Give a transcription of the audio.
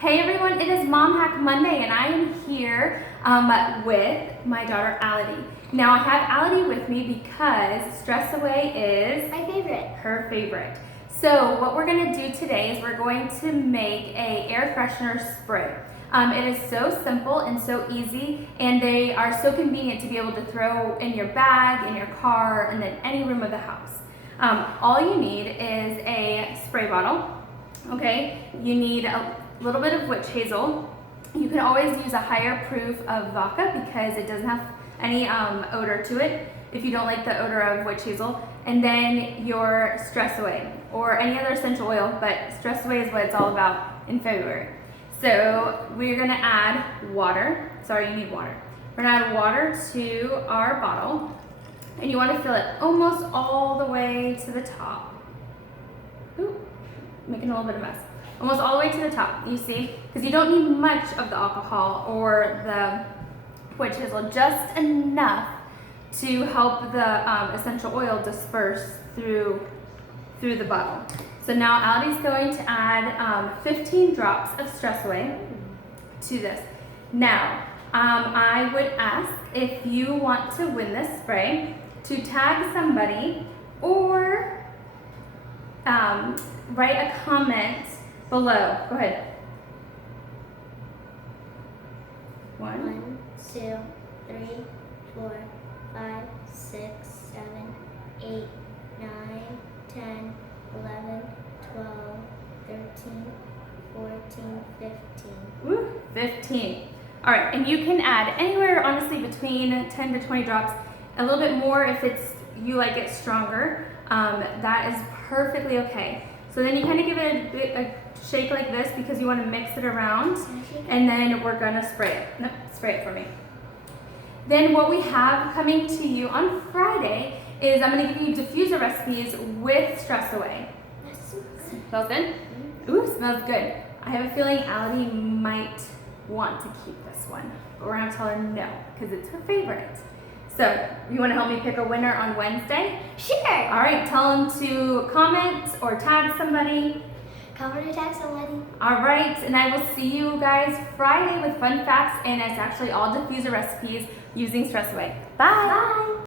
Hey everyone, it is Mom Hack Monday and I am here with my daughter Ality. Now I have Ality with me because Stress Away is my favorite. Her favorite. So what we're going to do today is we're going to make a air freshener spray. It is so simple and so easy, and they are so convenient to be able to throw in your bag, in your car, and in any room of the house. All you need is a spray bottle. Okay, you need a little bit of witch hazel. You can always use a higher proof of vodka because it doesn't have any odor to it if you don't like the odor of witch hazel. And then your Stress Away or any other essential oil, but Stress Away is what it's all about in February. So we're gonna add water. Sorry, you need water. We're gonna add water to our bottle, and you wanna fill it almost all the way to the top. Ooh, making a little bit of mess. Almost all the way to the top, you see? Because you don't need much of the alcohol or the witch hazel, just enough to help the essential oil disperse through the bottle. So now Ality's going to add 15 drops of Stress Away to this. Now, I would ask if you want to win this spray to tag somebody or write a comment below. Go ahead. 1, 2, 3, 4, 5, 6, 7, 8, 9, 10, 11, 12, 13, 14, 15. Woo, 15. All right, and you can add anywhere, honestly, between 10 to 20 drops. A little bit more if you like it stronger. That is perfectly okay. So then you kind of give it a shake like this because you want to mix it around, and then we're gonna spray it. Nope, spray it for me. Then what we have coming to you on Friday is I'm gonna give you diffuser recipes with Stress Away. Smells good? Ooh, smells good. I have a feeling Ality might want to keep this one, but we're gonna tell her no because it's her favorite. So, you want to help me pick a winner on Wednesday? Sure. All right, tell them to comment or tag somebody. Comment or tag somebody. All right, and I will see you guys Friday with fun facts, and it's actually all diffuser recipes using Stress Away. Bye. Bye.